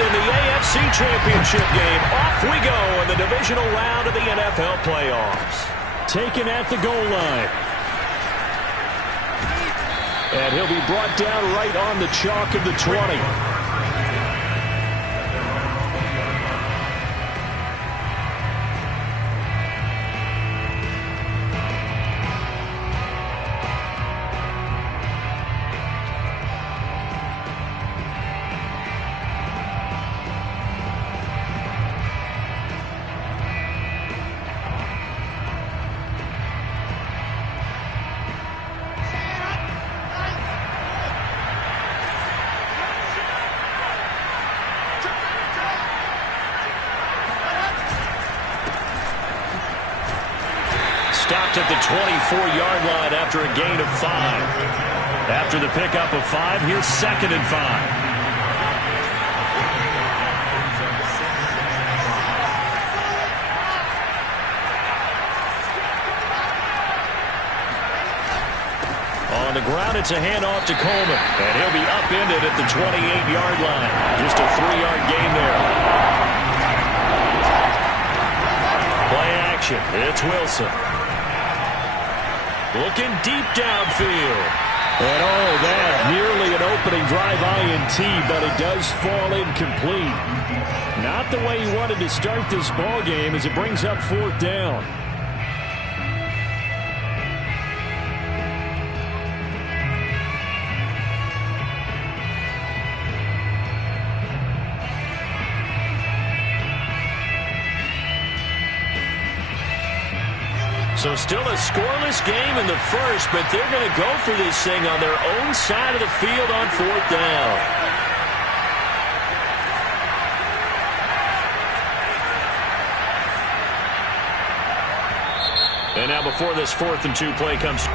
in the AFC Championship game. Off we go in the divisional round of the NFL playoffs. Taken at the goal line. And he'll be brought down right on the chalk of the 20. Stopped at the 24-yard line after a gain of 5. After the pickup of 5, here's 2nd and 5. On the ground, it's a handoff to Coleman. And he'll be upended at the 28-yard line. Just a 3-yard gain there. Play action. It's Wilson. Looking deep downfield. And that nearly an opening drive INT, but it does fall incomplete. Not the way he wanted to start this ball game as it brings up 4th down. So still a scoreless game in the first, but they're going to go for this thing on their own side of the field on 4th down. And now before this 4th and 2 play comes...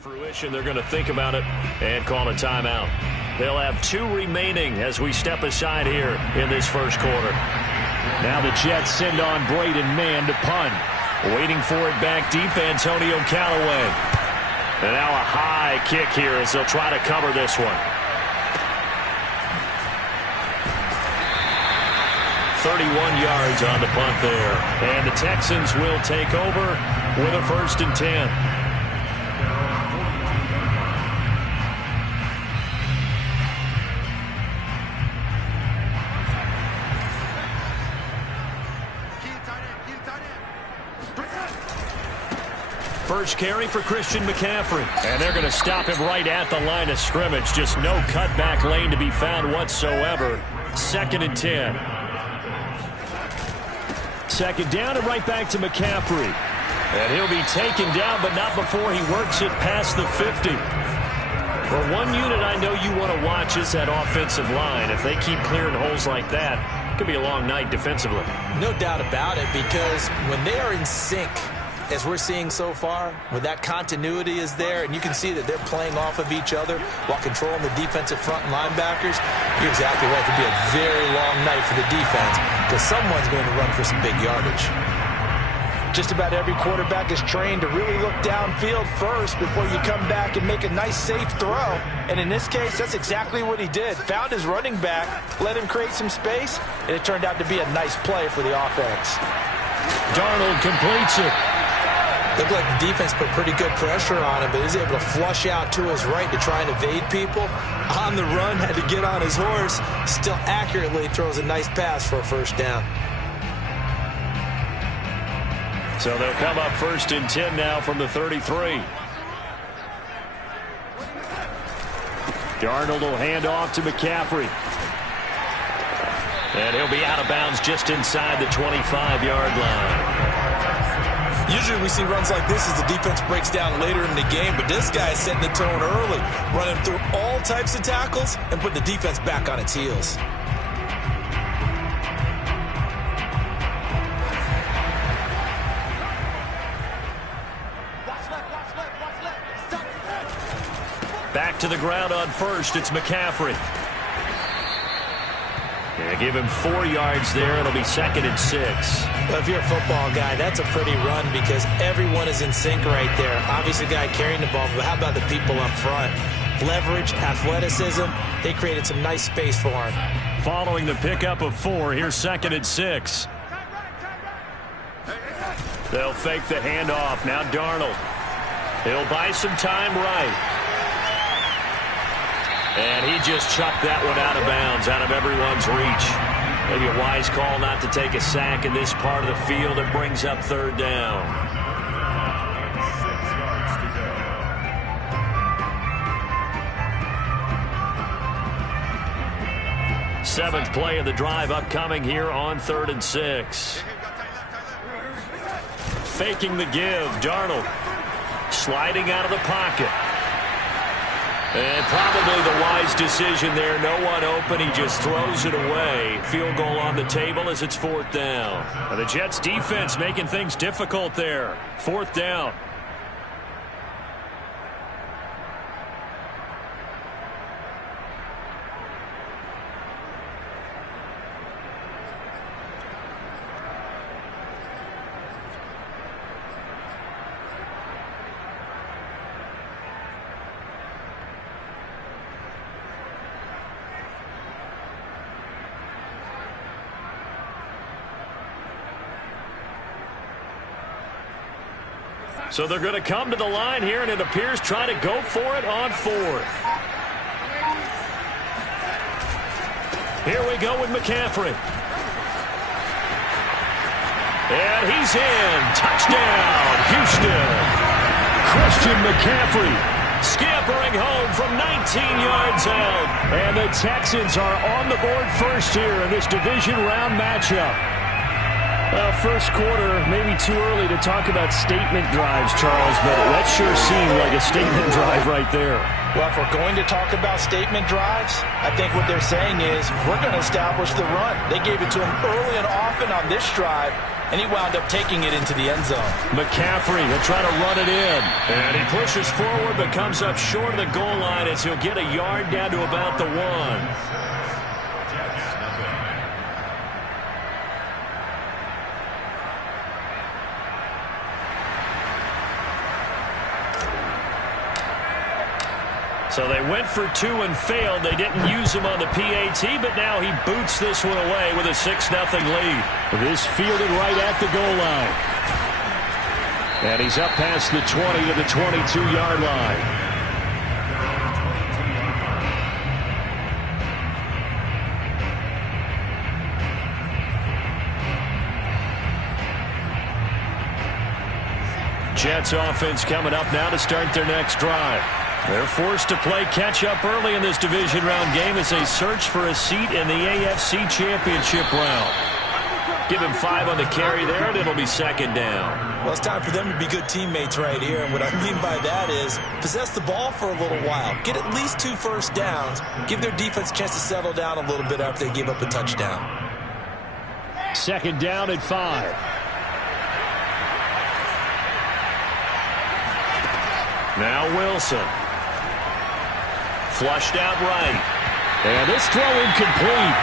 Fruition, they're going to think about it and call a timeout. They'll have 2 remaining as we step aside here in this first quarter. Now the Jets send on Braden Mann to punt. Waiting for it back deep, Antonio Callaway. And now a high kick here as they'll try to cover this one. 31 yards on the punt there. And the Texans will take over with a 1st and 10. First carry for Christian McCaffrey. And they're going to him right at the line of scrimmage. Just no cutback lane to be found whatsoever. 2nd and 10. 2nd down and right back to McCaffrey. And he'll be taken down, but not before he works it past the 50. For one unit I know you want to watch is that offensive line. If they keep clearing holes like that, it could be a long night defensively. No doubt about it, because when they are in sync, as we're seeing so far, when that continuity is there, and you can see that they're playing off of each other while controlling the defensive front and linebackers, you're exactly right. It could be a very long night for the defense because someone's going to run for some big yardage. Just about every quarterback is trained to really look downfield first before you come back and make a nice, safe throw. And in this case, that's exactly what he did. Found his running back, let him create some space, and it turned out to be a nice play for the offense. Darnold completes it. Looked like the defense put pretty good pressure on him, but he was able to flush out to his right to try and evade people. On the run, had to get on his horse. Still accurately throws a nice pass for a 1st down. So they'll come up 1st and 10 now from the 33. Darnold will hand off to McCaffrey. And he'll be out of bounds just inside the 25-yard line. Usually we see runs like this as the defense breaks down later in the game, but this guy is setting the tone early, running through all types of tackles and putting the defense back on its heels. Back to the ground on 1st. It's McCaffrey. Yeah, give him 4 yards there. It'll be 2nd and 6. Well, if you're a football guy, that's a pretty run because everyone is in sync right there. Obviously, the guy carrying the ball, but how about the people up front? Leverage, athleticism, they created some nice space for him. Following the pickup of 4, here's 2nd and 6. They'll fake the handoff. Now Darnold. He'll buy some time right. And he just chucked that one out of bounds, out of everyone's reach. Maybe a wise call not to take a sack in this part of the field. It brings up 3rd down. Seventh play of the drive upcoming here on 3rd and 6. Faking the give, Darnold. Sliding out of the pocket. And probably the wise decision there. No one open. He just throws it away. Field goal on the table as it's 4th down. And the Jets defense making things difficult there. 4th down. So they're going to come to the line here, and it appears try to go for it on 4th. Here we go with McCaffrey. And he's in. Touchdown, Houston. Christian McCaffrey scampering home from 19 yards out. And the Texans are on the board first here in this division round matchup. Well, first quarter, maybe too early to talk about statement drives, Charles, but that sure seemed like a statement drive right there. Well, if we're going to talk about statement drives, I think what they're saying is we're going to establish the run. They gave it to him early and often on this drive, and he wound up taking it into the end zone. McCaffrey will try to run it in. And he pushes forward but comes up short of the goal line as he'll get a yard down to about the 1. So they went for 2 and failed. They didn't use him on the PAT, but now he boots this one away with a 6-0 lead. This fielded right at the goal line. And he's up past the 20 to the 22-yard line. Jets offense coming up now to start their next drive. They're forced to play catch-up early in this division round game as they search for a seat in the AFC Championship round. Give him 5 on the carry there, and it'll be 2nd down. Well, it's time for them to be good teammates right here, and what I mean by that is possess the ball for a little while. Get at least 2 first downs. Give their defense a chance to settle down a little bit after they give up a touchdown. 2nd down and 5. Now Wilson. Flushed out right. And this throw incomplete.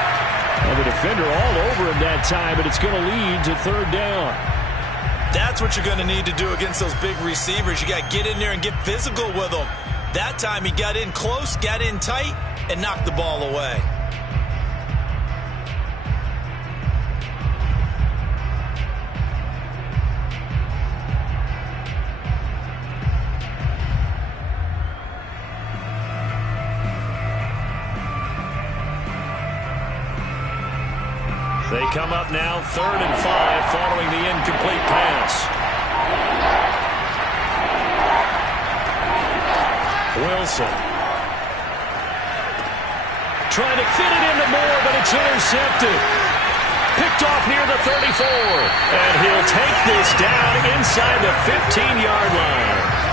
Well, the defender all over him that time, but it's going to lead to 3rd down. That's what you're going to need to do against those big receivers. You got to get in there and get physical with them. That time he got in close, got in tight, and knocked the ball away. They come up now 3rd and 5 following the incomplete pass. Wilson. Trying to fit it into Moore, but it's intercepted. Picked off near the 34. And he'll take this down inside the 15-yard line.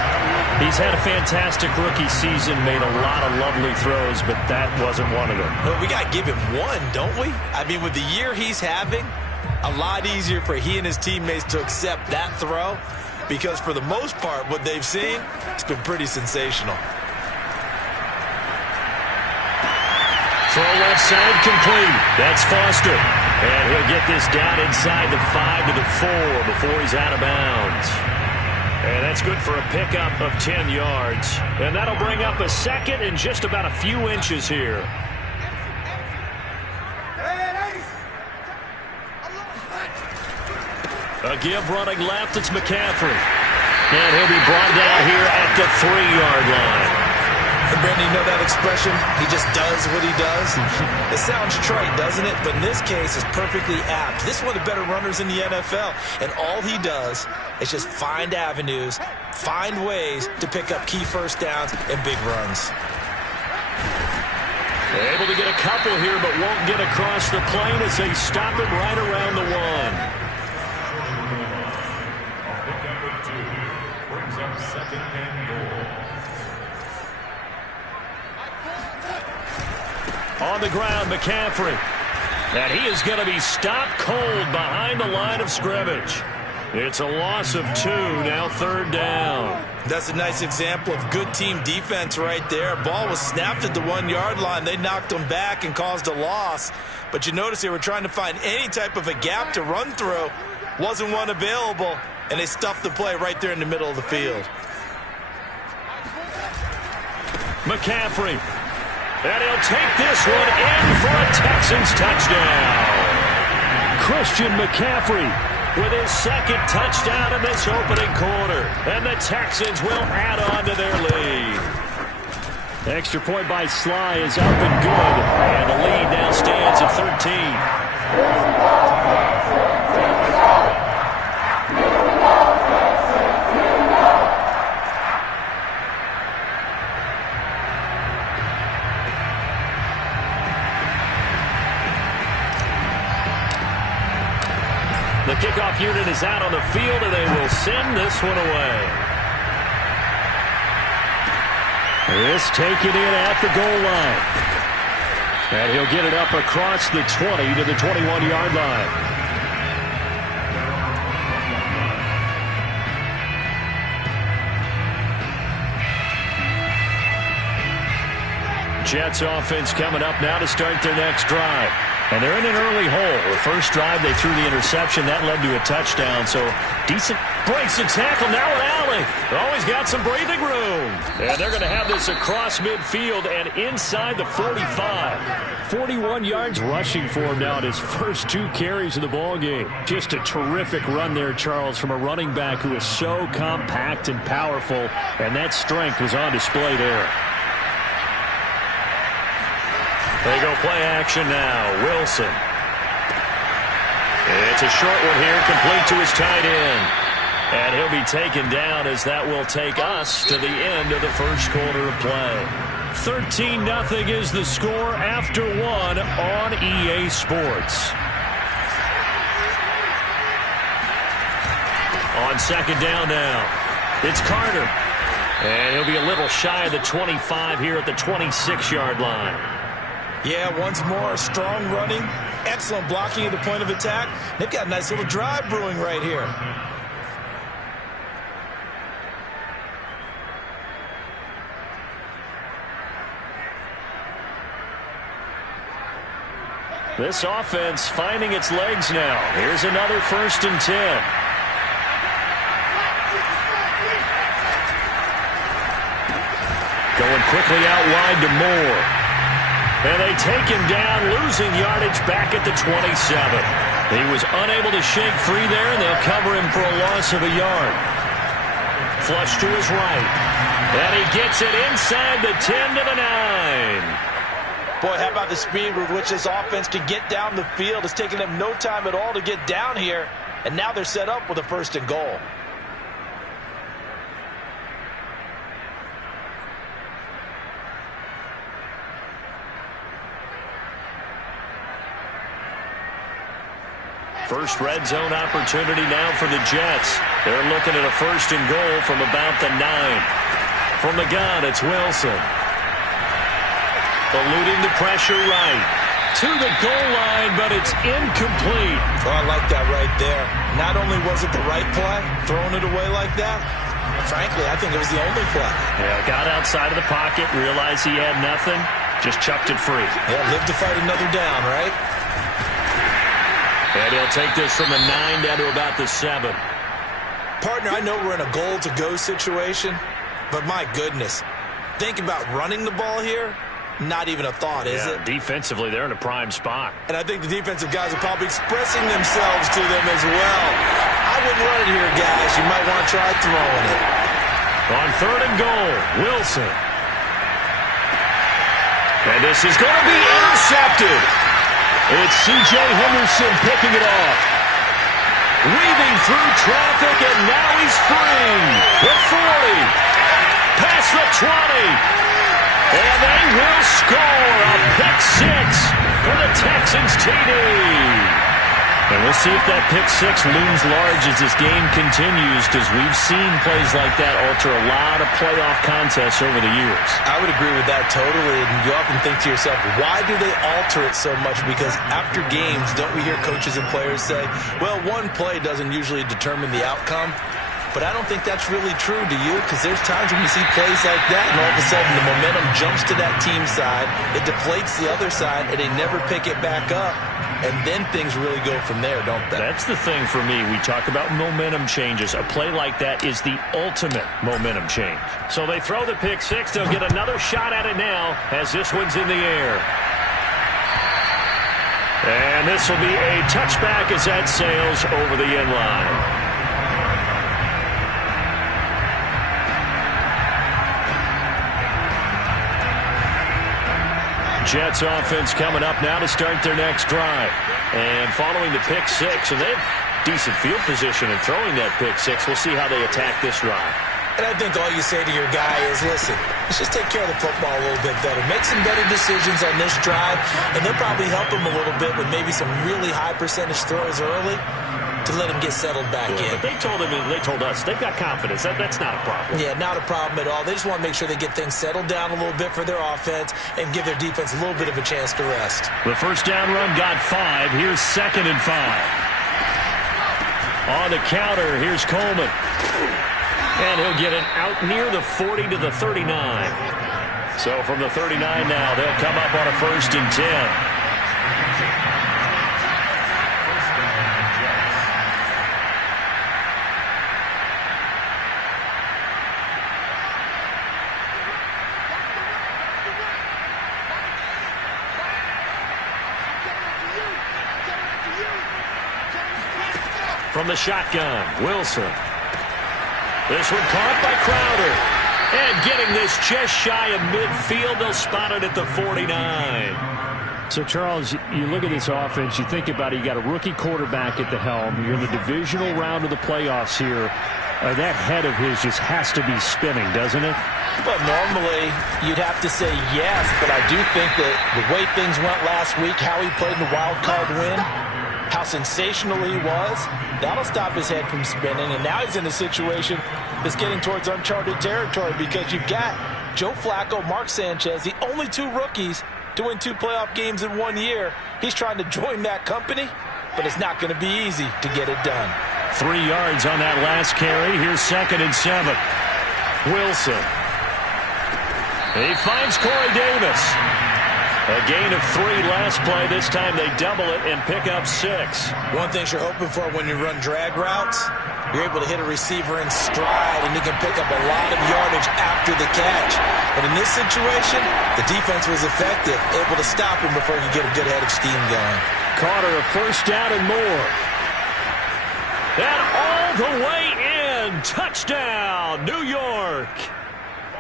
He's had a fantastic rookie season, made a lot of lovely throws, but that wasn't one of them. Well, we got to give him one, don't we? I mean, with the year he's having, a lot easier for he and his teammates to accept that throw because for the most part, what they've seen, it's been pretty sensational. Throw left side complete. That's Foster. And he'll get this down inside the 5 to the 4 before he's out of bounds. And that's good for a pickup of 10 yards. And that'll bring up a 2nd and just about a few inches here. A give running left, it's McCaffrey. And he'll be brought down here at the 3-yard line. And Brandon, you know that expression? He just does what he does. It sounds trite, doesn't it? But in this case, it's perfectly apt. This is one of the better runners in the NFL. And all he does is just find avenues, find ways to pick up key first downs and big runs. Able to get a couple here, but won't get across the plane as they stop him right around the 1. On the ground, McCaffrey. And he is going to be stopped cold behind the line of scrimmage. It's a loss of 2, now 3rd down. That's a nice example of good team defense right there. Ball was snapped at the 1-yard line. They knocked him back and caused a loss. But you notice they were trying to find any type of a gap to run through. Wasn't one available, and they stuffed the play right there in the middle of the field. McCaffrey. And he'll take this one in for a Texans touchdown. Christian McCaffrey with his 2nd touchdown in this opening quarter. And the Texans will add on to their lead. Extra point by Sly is up and good. And the lead now stands at 13. The kickoff unit is out on the field, and they will send this one away. This taken in at the goal line. And he'll get it up across the 20 to the 21-yard line. Jets offense coming up now to start their next drive. And they're in an early hole. The first drive, they threw the interception. That led to a touchdown. So decent breaks the tackle. Now an alley. Always got some breathing room. And they're going to have this across midfield and inside the 45. 41 yards rushing for him now at his first 2 carries of the ballgame. Just a terrific run there, Charles, from a running back who is so compact and powerful. And that strength was on display there. They go play action now. Wilson. It's a short one here, complete to his tight end. And he'll be taken down as that will take us to the end of the first quarter of play. 13-0 is the score after 1 on EA Sports. On second down now, it's Carter. And he'll be a little shy of the 25 here at the 26-yard line. Yeah, once more, strong running, excellent blocking at the point of attack. They've got a nice little drive brewing right here. This offense finding its legs now. Here's another 1st and 10. Going quickly out wide to Moore. And they take him down, losing yardage back at the 27. He was unable to shake free there, and they'll cover him for a loss of a yard. Flush to his right. And he gets it inside the 10 to the 9. Boy, how about the speed with which this offense can get down the field? It's taken them no time at all to get down here, and now they're set up with a 1st and goal. First red zone opportunity now for the Jets. They're looking at a 1st and goal from about the 9. From the gun, it's Wilson. Eluding the pressure right. To the goal line, but it's incomplete. Oh, I like that right there. Not only was it the right play, throwing it away like that, frankly, I think it was the only play. Yeah, got outside of the pocket, realized he had nothing, just chucked it free. Yeah, live to fight another down, right? And he'll take this from the 9 down to about the 7. Partner, I know we're in a goal-to-go situation, but my goodness, think about running the ball here. Not even a thought, is it? Defensively, they're in a prime spot. And I think the defensive guys are probably expressing themselves to them as well. I wouldn't run it here, guys. You might want to try throwing it. On 3rd and goal, Wilson. And this is going to be intercepted. It's C.J. Henderson picking it off. Weaving through traffic, and now he's free. The 40. Past the 20. And they will score a pick 6 for the Texans TD. And we'll see if that pick 6 looms large as this game continues, because we've seen plays like that alter a lot of playoff contests over the years. I would agree with that totally, and you often think to yourself, why do they alter it so much? Because after games, don't we hear coaches and players say, well, one play doesn't usually determine the outcome? But I don't think that's really true, do you? Because there's times when you see plays like that, and all of a sudden the momentum jumps to that team side, it deflates the other side, and they never pick it back up. And then things really go from there, don't they? That's the thing for me. We talk about momentum changes. A play like that is the ultimate momentum change. So they throw the pick 6. They'll get another shot at it now as this one's in the air. And this will be a touchback as that sails over the end line. Jets offense coming up now to start their next drive. And following the pick 6, and they have decent field position in throwing that pick 6. We'll see how they attack this drive. And I think all you say to your guy is, listen, let's just take care of the football a little bit better. Make some better decisions on this drive, and they'll probably help him a little bit with maybe some really high percentage throws early to let him get settled back in. But they told us they've got confidence. That's not a problem. Yeah, not a problem at all. They just want to make sure they get things settled down a little bit for their offense and give their defense a little bit of a chance to rest. The first down run got 5. Here's 2nd and 5. On the counter, here's Coleman. And he'll get it out near the 40 to the 39. So from the 39 now, they'll come up on a 1st and 10. From the shotgun, Wilson. This one caught by Crowder. And getting this just shy of midfield, they'll spot it at the 49. So, Charles, you look at this offense, you think about it, you got a rookie quarterback at the helm. You're in the divisional round of the playoffs here. That head of his just has to be spinning, doesn't it? But normally, you'd have to say yes, but I do think that the way things went last week, how he played in the wild card win, how sensational he was, that'll stop his head from spinning. And now he's in a situation that's getting towards uncharted territory because you've got Joe Flacco, Mark Sanchez, the only 2 rookies to win 2 playoff games in 1 year. He's trying to join that company, but it's not going to be easy to get it done. 3 yards on that last carry. Here's 2nd and 7. Wilson. He finds Corey Davis. A gain of 3 last play. This time they double it and pick up 6. One thing you're hoping for when you run drag routes, you're able to hit a receiver in stride, and you can pick up a lot of yardage after the catch. But in this situation, the defense was effective, able to stop him before you get a good head of steam going. Carter, a 1st down and more. And all the way in. Touchdown, New York.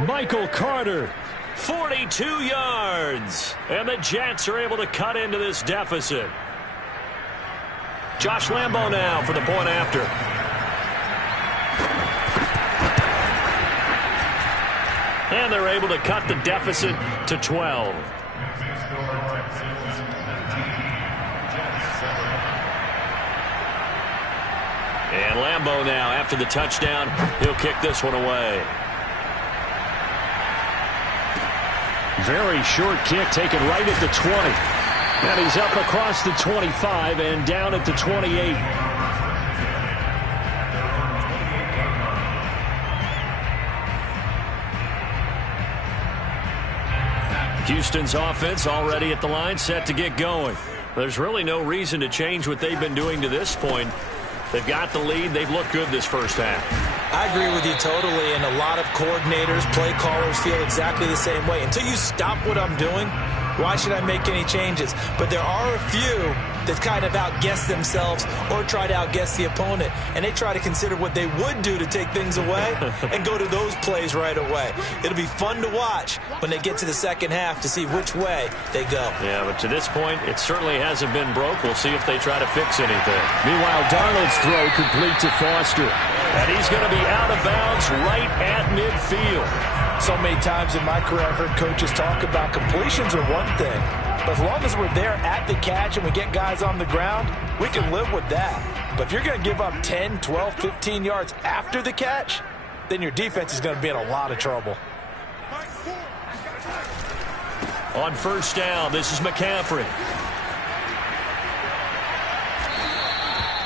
Michael Carter. 42 yards. And the Jets are able to cut into this deficit. Josh Lambo now for the point after. And they're able to cut the deficit to 12. And Lambo now, after the touchdown, he'll kick this one away. Very short kick taken right at the 20. And he's up across the 25 and down at the 28. Houston's offense already at the line, set to get going. There's really no reason to change what they've been doing to this point. They've got the lead. They've looked good this first half. I agree with you totally, and a lot of coordinators, play callers feel exactly the same way. Until you stop what I'm doing, why should I make any changes? But there are a few that kind of outguess themselves or try to outguess the opponent, and they try to consider what they would do to take things away and go to those plays right away. It'll be fun to watch when they get to the second half to see which way they go. Yeah, but to this point, it certainly hasn't been broke. We'll see if they try to fix anything. Meanwhile, Darnold's throw complete to Foster. And he's going to be out of bounds right at midfield. So many times in my career, I've heard coaches talk about completions are one thing, but as long as we're there at the catch and we get guys on the ground, we can live with that. But if you're going to give up 10, 12, 15 yards after the catch, then your defense is going to be in a lot of trouble. On 1st down, this is McCaffrey.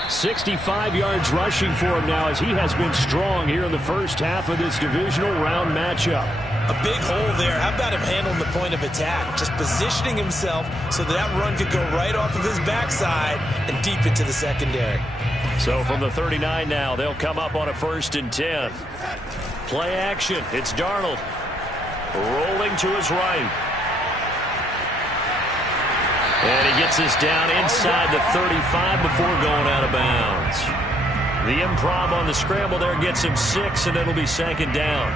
65 yards rushing for him now as he has been strong here in the first half of this divisional round matchup. A big hole there. How about him handling the point of attack? Just positioning himself so that run could go right off of his backside and deep into the secondary. So from the 39 now, they'll come up on a 1st and 10. Play action. It's Darnold. Rolling to his right. And he gets this down inside the 35 before going out of bounds. The improv on the scramble there gets him 6, and it'll be 2nd down.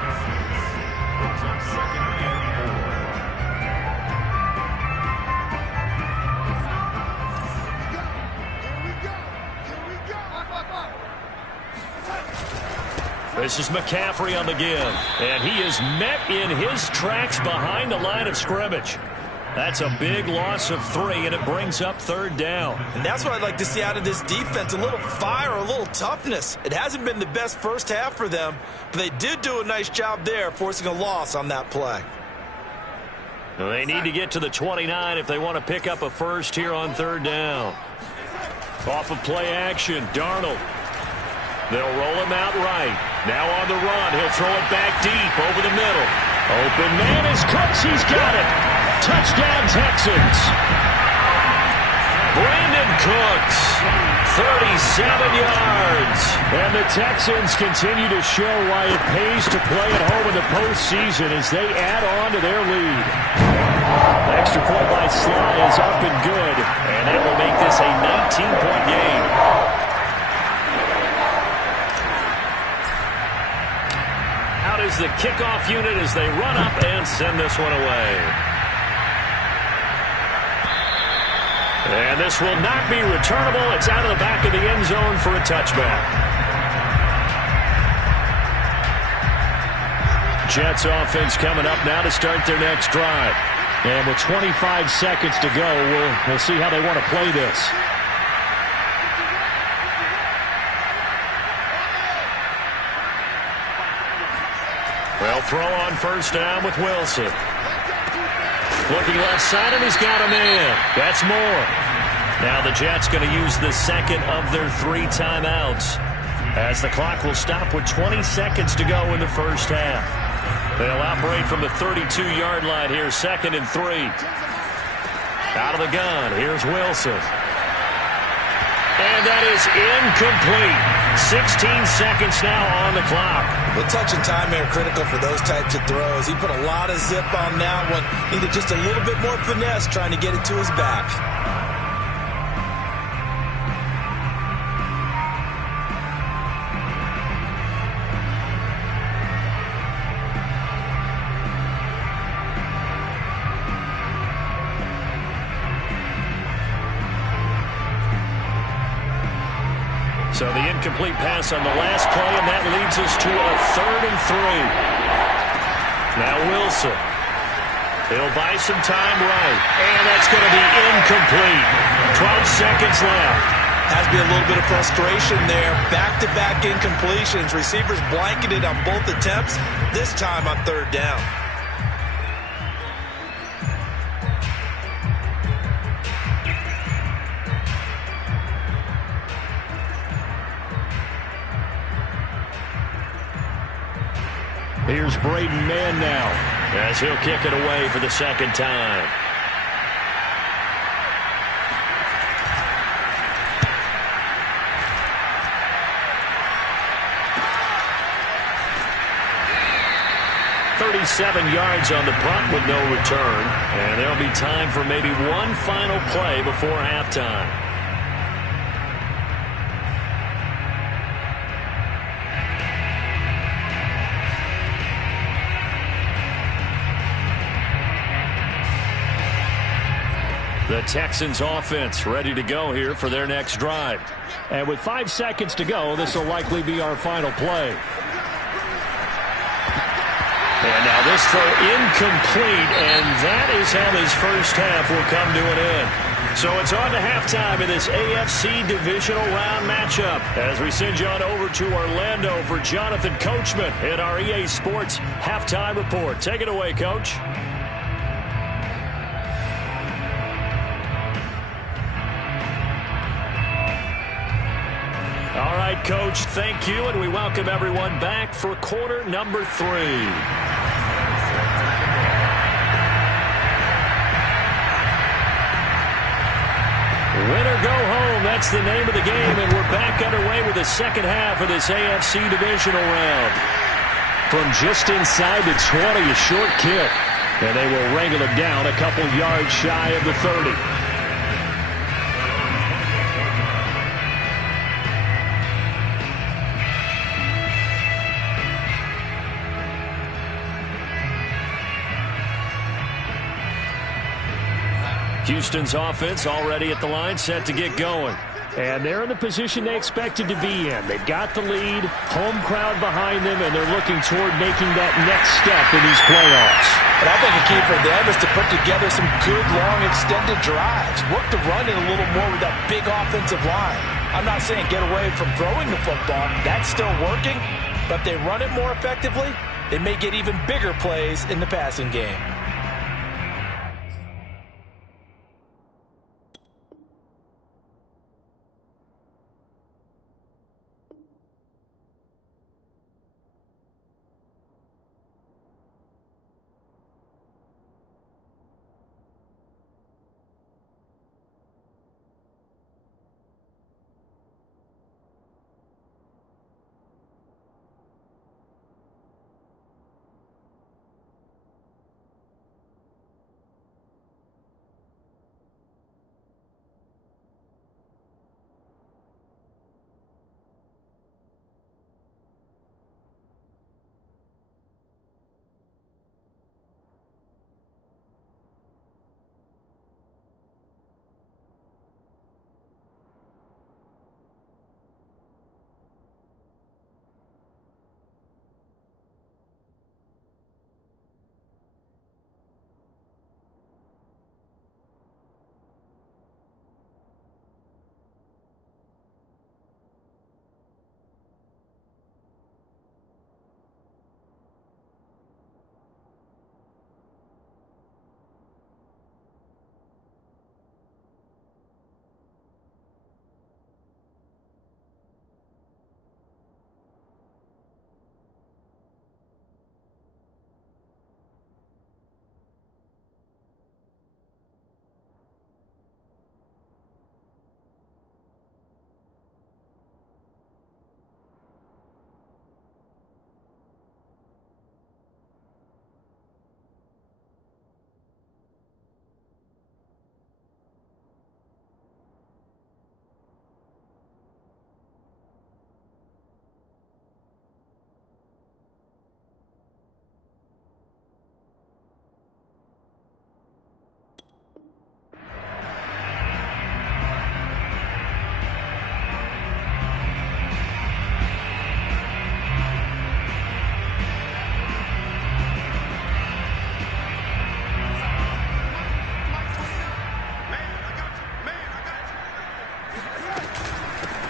This is McCaffrey on the give, and he is met in his tracks behind the line of scrimmage. That's a big loss of 3, and it brings up 3rd down. And that's what I'd like to see out of this defense, a little fire, a little toughness. It hasn't been the best first half for them, but they did do a nice job there, forcing a loss on that play. They need to get to the 29 if they want to pick up a first here on 3rd down. Off of play action, Darnold. They'll roll him out right. Now on the run, he'll throw it back deep over the middle. Open man is Cooks. He's got it. Touchdown, Texans. Brandon Cooks, 37 yards. And the Texans continue to show why it pays to play at home in the postseason as they add on to their lead. The extra point by Sly is up and good, and that will make this a 19-point game. Out is the kickoff unit as they run up and send this one away. And this will not be returnable. It's out of the back of the end zone for a touchback. Jets offense coming up now to start their next drive. And with 25 seconds to go, we'll see how they want to play this. They'll throw on first down with Wilson. Looking left side, and he's got a man. That's Moore. Now the Jets going to use the second of their 3 timeouts, as the clock will stop with 20 seconds to go in the first half. They'll operate from the 32-yard line here, 2nd and 3. Out of the gun, here's Wilson. And that is incomplete. 16 seconds now on the clock. The touch and time are critical for those types of throws. He put a lot of zip on that one. Needed just a little bit more finesse trying to get it to his back. So the incomplete pass on the last play, and that leads us to a 3rd and 3. Now Wilson. He'll buy some time right. And that's going to be incomplete. 12 seconds left. Has to be a little bit of frustration there. Back-to-back incompletions. Receivers blanketed on both attempts. This time on 3rd down. Here's Braden Mann now, as he'll kick it away for the 2nd time. "37 yards on the punt with no return, and there'll be time for maybe one final play before halftime. The Texans offense ready to go here for their next drive. And with 5 seconds to go, this will likely be our final play. And now this throw incomplete, and that is how this first half will come to an end. So it's on to halftime in this AFC Divisional Round matchup, as we send you on over to Orlando for Jonathan Coachman in our EA Sports Halftime Report. Take it away, Coach. All right, Coach, thank you, and we welcome everyone back for quarter number 3. Win or go home, that's the name of the game, and we're back underway with the second half of this AFC Divisional Round. From just inside the 20, a short kick, and they will wrangle it down a couple yards shy of the 30. Houston's offense already at the line, set to get going. And they're in the position they expected to be in. They've got the lead, home crowd behind them, and they're looking toward making that next step in these playoffs. But I think a key for them is to put together some good, long, extended drives. Work the run in a little more with that big offensive line. I'm not saying get away from throwing the football. That's still working. But if they run it more effectively, they may get even bigger plays in the passing game.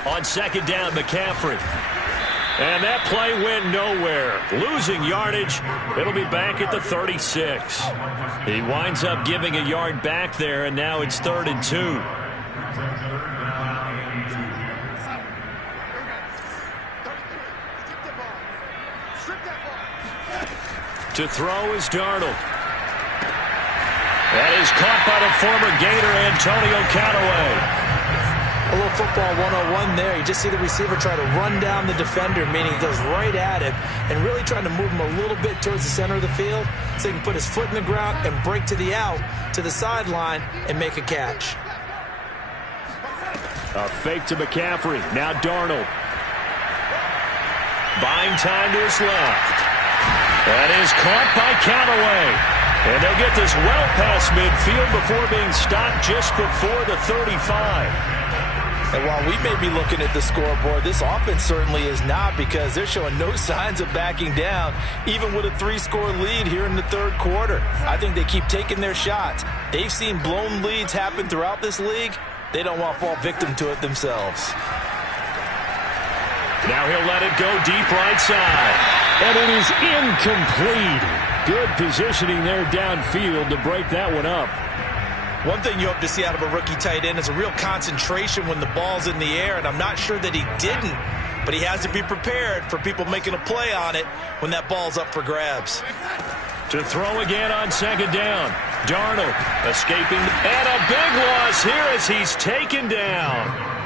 On second down, McCaffrey. And that play went nowhere. Losing yardage. It'll be back at the 36. He winds up giving a yard back there, and now it's 3rd and 2. To throw is Darnold. That is caught by the former Gator, Antonio Callaway. A little football 101 there. You just see the receiver try to run down the defender, meaning he goes right at him and really trying to move him a little bit towards the center of the field so he can put his foot in the ground and break to the out, to the sideline, and make a catch. A fake to McCaffrey. Now Darnold. Buying time to his left. That is caught by Callaway. And they'll get this well past midfield before being stopped just before the 35. And while we may be looking at the scoreboard, this offense certainly is not, because they're showing no signs of backing down, even with a 3-score lead here in the 3rd quarter. I think they keep taking their shots. They've seen blown leads happen throughout this league. They don't want to fall victim to it themselves. Now he'll let it go deep right side. And it is incomplete. Good positioning there downfield to break that one up. One thing you hope to see out of a rookie tight end is a real concentration when the ball's in the air, and I'm not sure that he didn't, but he has to be prepared for people making a play on it when that ball's up for grabs. To throw again on second down. Darnold escaping, and a big loss here as he's taken down.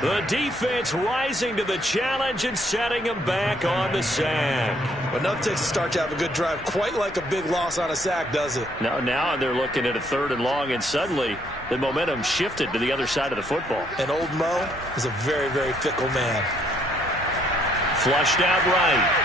The defense rising to the challenge and setting him back on the sack. But nothing takes a start to have a good drive quite like a big loss on a sack, does it? No, now they're looking at a 3rd and long, and suddenly the momentum shifted to the other side of the football. And old Mo is a very, very fickle man. Flushed out right.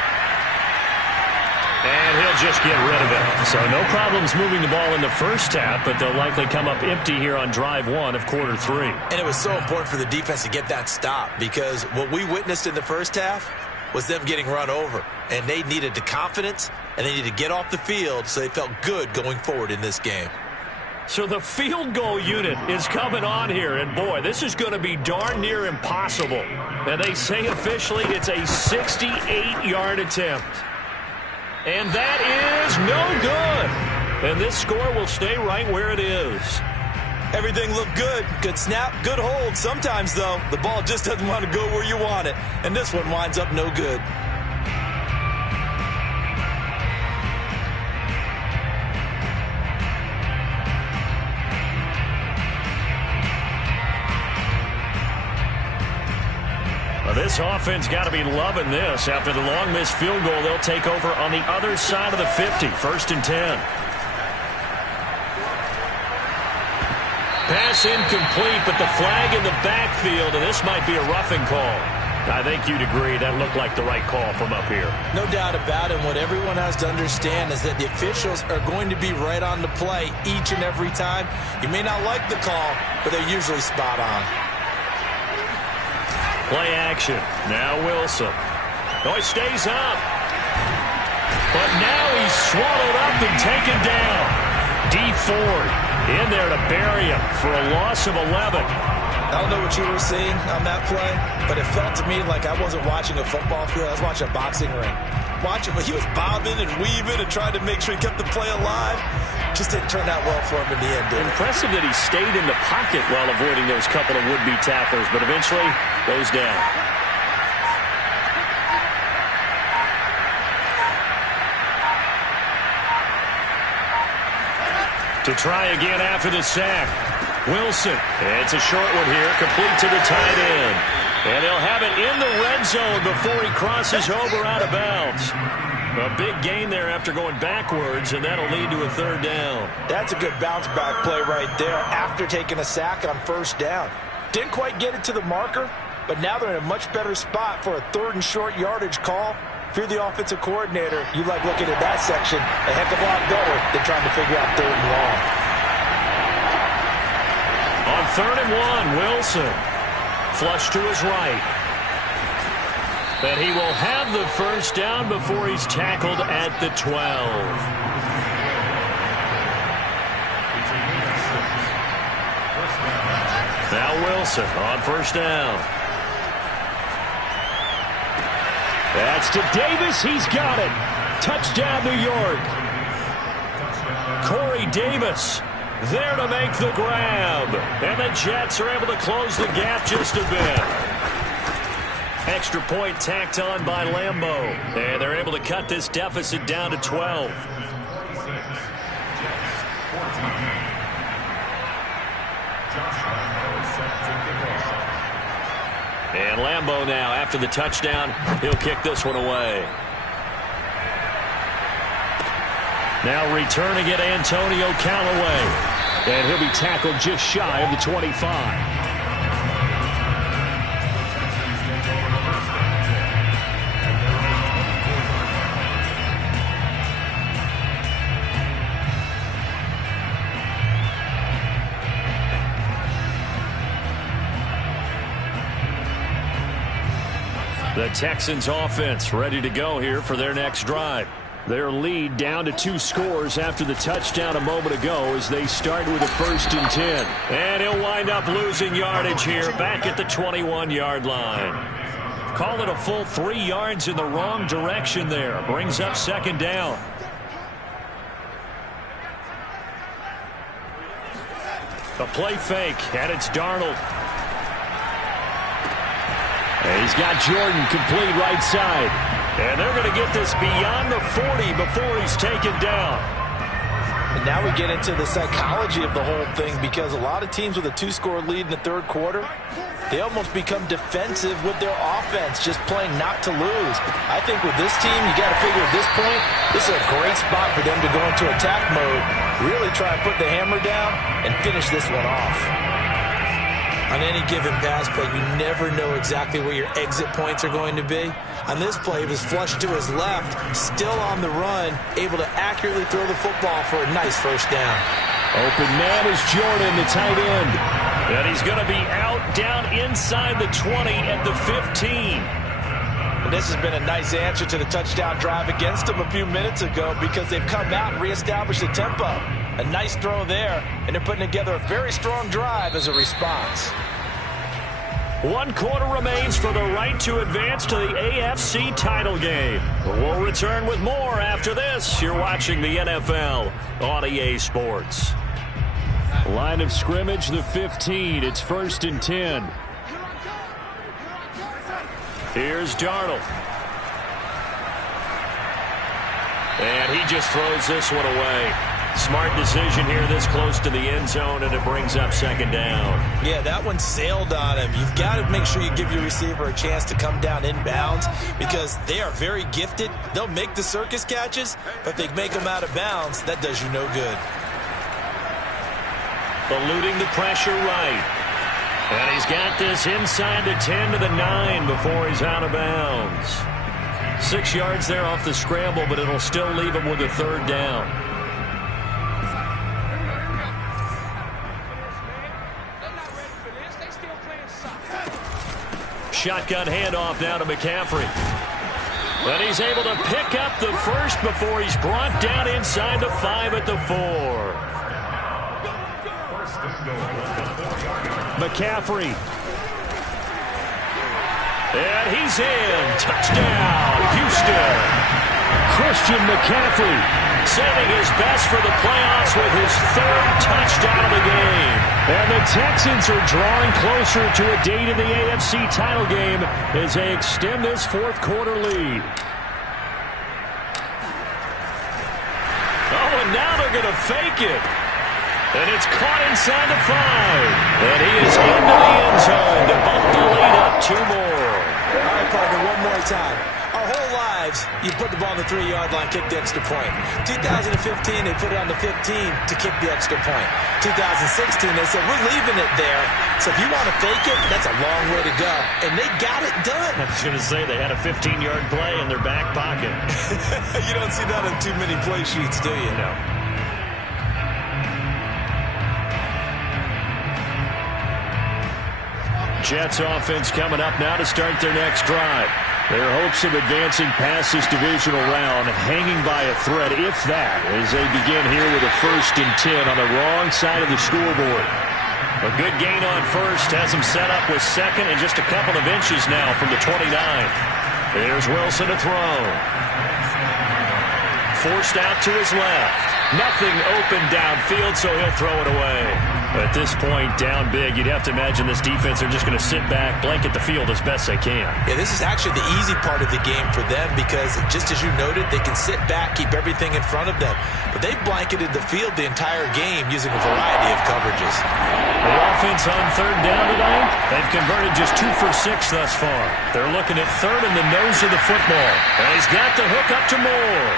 And he'll just get rid of it. So no problems moving the ball in the first half, but they'll likely come up empty here on drive 1 of quarter 3. And it was so important for the defense to get that stop, because what we witnessed in the first half was them getting run over. And they needed the confidence, and they needed to get off the field so they felt good going forward in this game. So the field goal unit is coming on here, and boy, this is going to be darn near impossible. And they say officially it's a 68-yard attempt. And that is no good. And this score will stay right where it is. Everything looked good. Good snap, good hold. Sometimes, though, the ball just doesn't want to go where you want it. And this one winds up no good. This offense got to be loving this. After the long missed field goal, they'll take over on the other side of the 50, 1st and 10. Pass incomplete, but the flag in the backfield, and this might be a roughing call. I think you'd agree that looked like the right call from up here. No doubt about it. What everyone has to understand is that the officials are going to be right on the play each and every time. You may not like the call, but they're usually spot on. Play action. Now Wilson. Oh, he stays up. But now he's swallowed up and taken down. Dee Ford in there to bury him for a loss of 11. I don't know what you were seeing on that play, but it felt to me like I wasn't watching a football field. I was watching a boxing ring. He was bobbing and weaving and trying to make sure he kept the play alive. Just didn't turn out well for him in the end, did it? Impressive that he stayed in the pocket while avoiding those couple of would-be tacklers, but eventually goes down. To try again after the sack. Wilson. It's a short one here, complete to the tight end. And he'll have it in the red zone before he crosses over out of bounds. A big gain there after going backwards, and that'll lead to a 3rd down. That's a good bounce-back play right there after taking a sack on 1st down. Didn't quite get it to the marker, but now they're in a much better spot for a 3rd and short yardage call. If you're the offensive coordinator, you like looking at that section a heck of a lot better than trying to figure out 3rd and long. On 3rd and 1, Wilson. Flush to his right. And he will have the 1st down before he's tackled at the 12. Now Wilson on 1st down. That's to Davis. He's got it. Touchdown, New York. Corey Davis there to make the grab. And the Jets are able to close the gap just a bit. Extra point tacked on by Lambeau. And they're able to cut this deficit down to 12. And Lambeau now, after the touchdown, he'll kick this one away. Now returning it, Antonio Callaway. And he'll be tackled just shy of the 25. The Texans offense ready to go here for their next drive. Their lead down to 2 scores after the touchdown a moment ago as they start with a 1st and 10. And he'll wind up losing yardage here back at the 21-yard line. Call it a full 3 yards in the wrong direction there. Brings up 2nd down. A play fake, and it's Darnold. And he's got Jordan complete right side. And they're going to get this beyond the 40 before he's taken down. And now we get into the psychology of the whole thing, because a lot of teams with a 2-score lead in the 3rd quarter, they almost become defensive with their offense, just playing not to lose. I think with this team, you got to figure at this point, this is a great spot for them to go into attack mode, really try and put the hammer down and finish this one off. On any given pass play, you never know exactly where your exit points are going to be. On this play, it was flushed to his left, still on the run, able to accurately throw the football for a nice 1st down. Open man is Jordan, the tight end. And he's going to be out down inside the 20 at the 15. And this has been a nice answer to the touchdown drive against them a few minutes ago, because they've come out and reestablished the tempo. A nice throw there, and they're putting together a very strong drive as a response. 1 quarter remains for the right to advance to the AFC title game. We'll return with more after this. You're watching the NFL on EA Sports. Line of scrimmage, the 15. It's 1st and 10. Here's Darnold. And he just throws this one away. Smart decision here this close to the end zone, and it brings up 2nd down. Yeah, that one sailed on him. You've got to make sure you give your receiver a chance to come down inbounds, because they are very gifted. They'll make the circus catches, but if they make them out of bounds, that does you no good. Eluding the pressure right. And he's got this inside the 10 to the 9 before he's out of bounds. 6 yards there off the scramble, but it'll still leave him with a 3rd down. Shotgun handoff now to McCaffrey. And he's able to pick up the 1st before he's brought down inside the 5 at the 4. McCaffrey. And he's in. Touchdown, Houston. Christian McCaffrey. Saving his best for the playoffs with his 3rd touchdown of the game. And the Texans are drawing closer to a date in the AFC title game as they extend this 4th quarter lead. Oh, and now they're going to fake it. And it's caught inside the 5. And he is into the end zone to bump the lead up 2 more. All right, partner, one more time. Our whole lives, you put the ball on the 3-yard line, kick the extra point. 2015, they put it on the 15 to kick the extra point. 2016, they said, we're leaving it there. So if you want to fake it, that's a long way to go. And they got it done. I was going to say, they had a 15-yard play in their back pocket. You don't see that on too many play sheets, do you? No. Jets offense coming up now to start their next drive. Their hopes of advancing past this divisional round hanging by a thread, if that, as they begin here with a 1st and 10 on the wrong side of the scoreboard. A good gain on 1st has him set up with 2nd and just a couple of inches now from the 29. Here's Wilson to throw. Forced out to his left. Nothing open downfield, so he'll throw it away. At this point, down big, you'd have to imagine this defense are just going to sit back, blanket the field as best they can. Yeah, this is actually the easy part of the game for them because, just as you noted, they can sit back, keep everything in front of them. But they've blanketed the field the entire game using a variety of coverages. The offense on third down tonight, they've converted just 2 for 6 thus far. They're looking at third in the nose of the football. And he's got the hook up to Moore.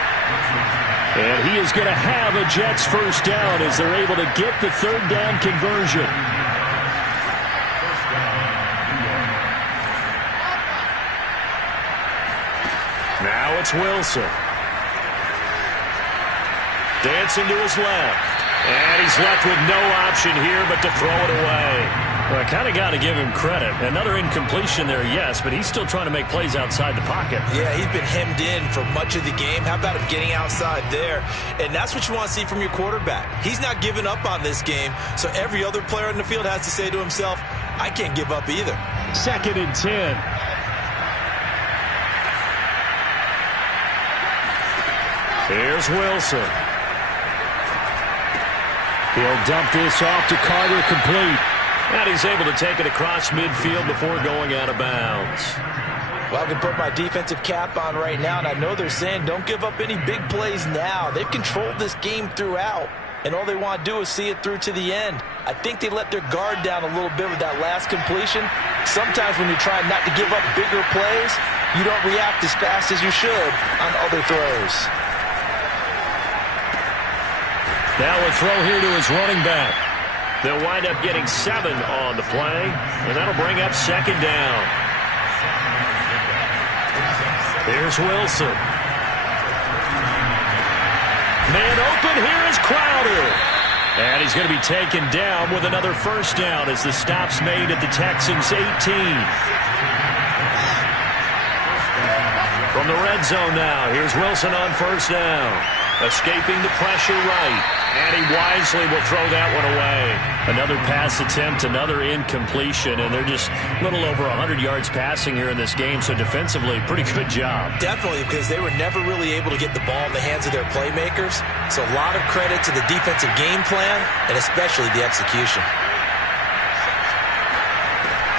And he is going to have a Jets first down as they're able to get the third down conversion. Now it's Wilson. Dancing to his left. And he's left with no option here but to throw it away. Well, I kind of got to give him credit. Another incompletion there, yes, but he's still trying to make plays outside the pocket. Yeah, he's been hemmed in for much of the game. How about him getting outside there? And that's what you want to see from your quarterback. He's not giving up on this game, so every other player in the field has to say to himself, I can't give up either. 2nd and 10. Here's Wilson. He'll dump this off to Carter, complete. And he's able to take it across midfield before going out of bounds. Well, I can put my defensive cap on right now, and I know they're saying don't give up any big plays now. They've controlled this game throughout, and all they want to do is see it through to the end. I think they let their guard down a little bit with that last completion. Sometimes when you're trying not to give up bigger plays, you don't react as fast as you should on other throws. Now a throw here to his running back. They'll wind up getting 7 on the play, and that'll bring up 2nd down. Here's Wilson. Man open, here is Crowder. And he's going to be taken down with another first down as the stop's made at the Texans' 18. From the red zone now, here's Wilson on first down. Escaping the pressure right. And he wisely will throw that one away. Another pass attempt, another incompletion, and they're just a little over 100 yards passing here in this game, so defensively, pretty good job. Definitely, because they were never really able to get the ball in the hands of their playmakers. So a lot of credit to the defensive game plan, and especially the execution.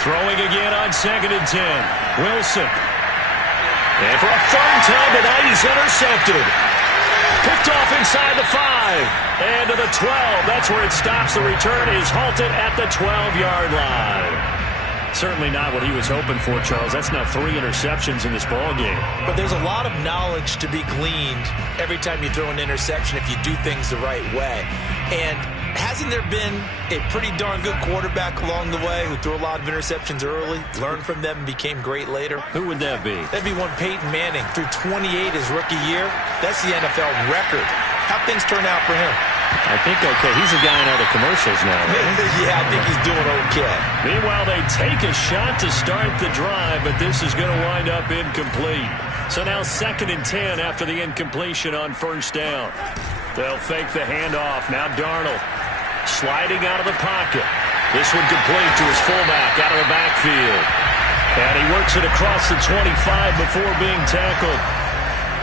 Throwing again on 2nd and 10. Wilson. And for a third time tonight, he's intercepted. Picked off inside the 5. And to the 12. That's where it stops. The return is halted at the 12-yard line. Certainly not what he was hoping for, Charles. That's now 3 interceptions in this ballgame. But there's a lot of knowledge to be gleaned every time you throw an interception if you do things the right way. And hasn't there been a pretty darn good quarterback along the way who threw a lot of interceptions early, learned from them, and became great later? Who would that be? That'd be one Peyton Manning. Threw 28 his rookie year. That's the NFL record. How'd things turn out for him? I think okay. He's a guy in all the commercials now, right? Yeah, I think he's doing okay. Meanwhile, they take a shot to start the drive, but this is going to wind up incomplete. So now 2nd and 10 after the incompletion on first down. They'll fake the handoff. Now Darnold sliding out of the pocket. This one complete to his fullback out of the backfield. And he works it across the 25 before being tackled.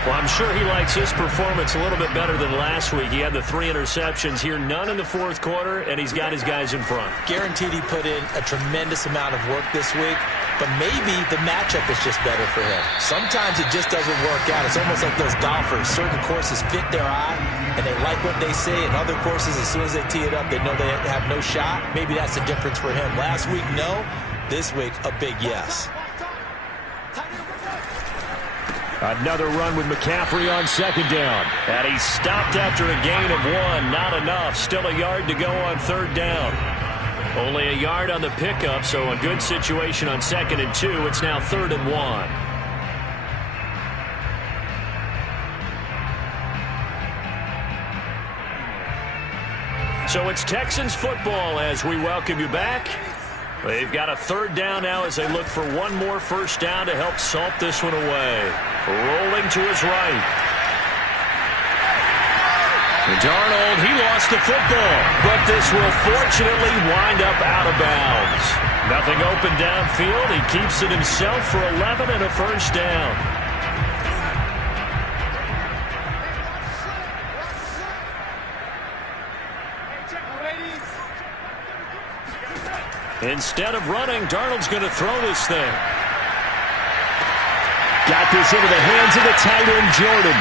Well, I'm sure he likes his performance a little bit better than last week. He had the 3 interceptions here, none in the 4th quarter, and he's got his guys in front. Guaranteed he put in a tremendous amount of work this week, but maybe the matchup is just better for him. Sometimes it just doesn't work out. It's almost like those golfers. Certain courses fit their eye, and they like what they see, and other courses, as soon as they tee it up, they know they have no shot. Maybe that's the difference for him. Last week, no. This week, a big yes. Another run with McCaffrey on 2nd down. And he's stopped after a gain of 1. Not enough. Still a yard to go on 3rd down. Only a yard on the pickup, so a good situation on 2nd and 2. It's now 3rd and 1. So it's Texans football as we welcome you back. They've got a 3rd down now as they look for one more first down to help salt this one away. Rolling to his right. Darnold, he lost the football, but this will fortunately wind up out of bounds. Nothing open downfield. He keeps it himself for 11 and a first down. Instead of running, Darnold's going to throw this thing. Got this into the hands of the tight end, Jordan.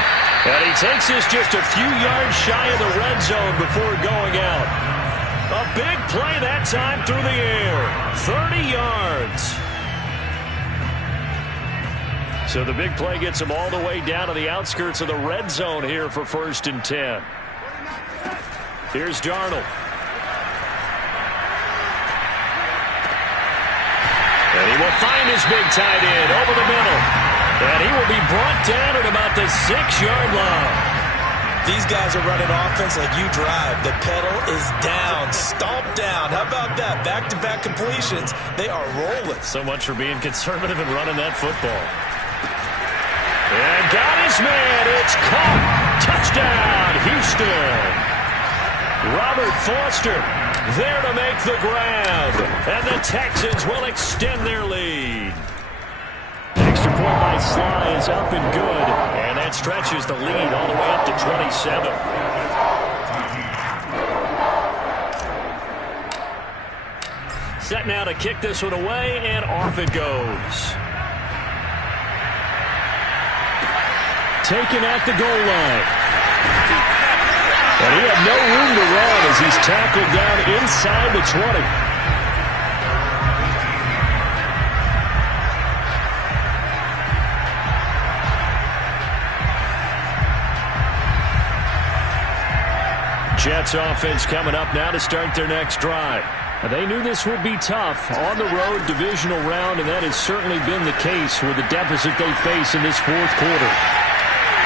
And he takes this just a few yards shy of the red zone before going out. A big play that time through the air. 30 yards. So the big play gets him all the way down to the outskirts of the red zone here for 1st and 10. Here's Darnold. And he will find his big tight end over the middle. And he will be brought down at about the 6-yard line. These guys are running offense like you drive. The pedal is down, stomped down. How about that? Back-to-back completions. They are rolling. So much for being conservative and running that football. And got his man. It's caught. Touchdown, Houston. Robert Foster there to make the grab. And the Texans will extend their lead. Extra point by Sly is up and good. And that stretches the lead all the way up to 27. Set now to kick this one away, and off it goes. Taken at the goal line. And he had no room to run as he's tackled down inside the 20. Jets offense coming up now to start their next drive. They knew this would be tough on the road divisional round, and that has certainly been the case with the deficit they face in this 4th quarter.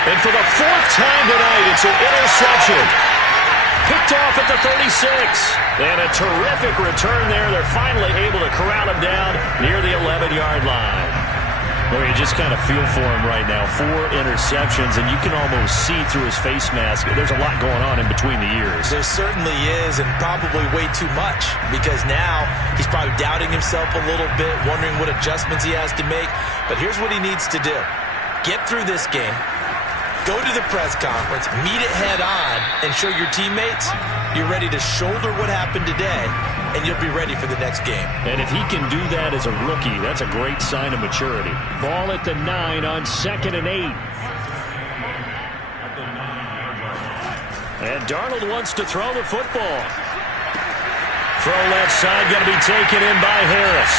And for the 4th time tonight, it's an interception. Picked off at the 36. And a terrific return there. They're finally able to corral him down near the 11-yard line. Well, you just kind of feel for him right now. 4 interceptions, and you can almost see through his face mask. There's a lot going on in between the ears. There certainly is, and probably way too much, because now he's probably doubting himself a little bit, wondering what adjustments he has to make. But here's what he needs to do. Get through this game. Go to the press conference, meet it head on, and show your teammates you're ready to shoulder what happened today, and you'll be ready for the next game. And if he can do that as a rookie, that's a great sign of maturity. Ball at the 9 on 2nd and 8. And Darnold wants to throw the football. Throw left side, going to be taken in by Harris.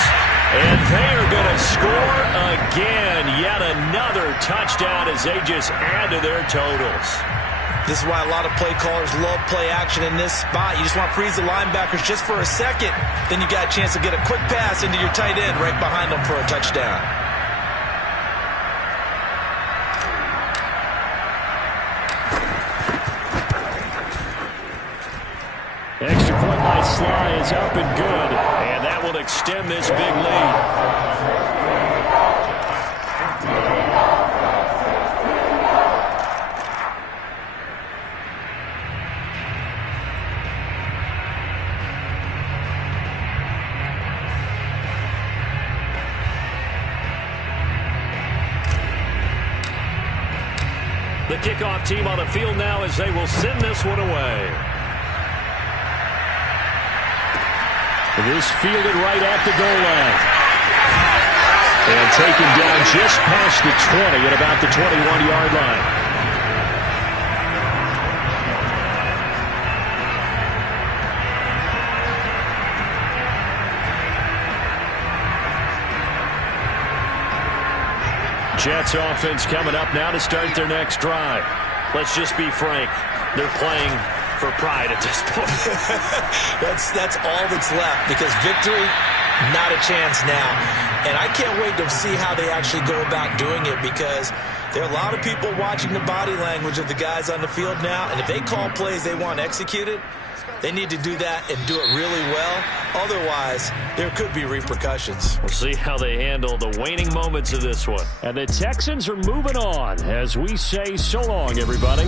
And they are going to score again. Yet another touchdown as they just add to their totals. This is why a lot of play callers love play action in this spot. You just want to freeze the linebackers just for a second. Then you got a chance to get a quick pass into your tight end right behind them for a touchdown. Extra point by Sly is up and good. And that will extend this big lead. The kickoff team on the field now as they will send this one away. This fielded right at the goal line. And taken down just past the 20 at about the 21-yard line. Jets offense coming up now to start their next drive. Let's just be frank. They're playing for pride at this point. That's all that's left, because victory, not a chance now. And I can't wait to see how they actually go about doing it, because there are a lot of people watching the body language of the guys on the field now, and if they call plays they want executed, they need to do that and do it really well. Otherwise, there could be repercussions. We'll see how they handle the waning moments of this one. And the Texans are moving on as we say so long, everybody.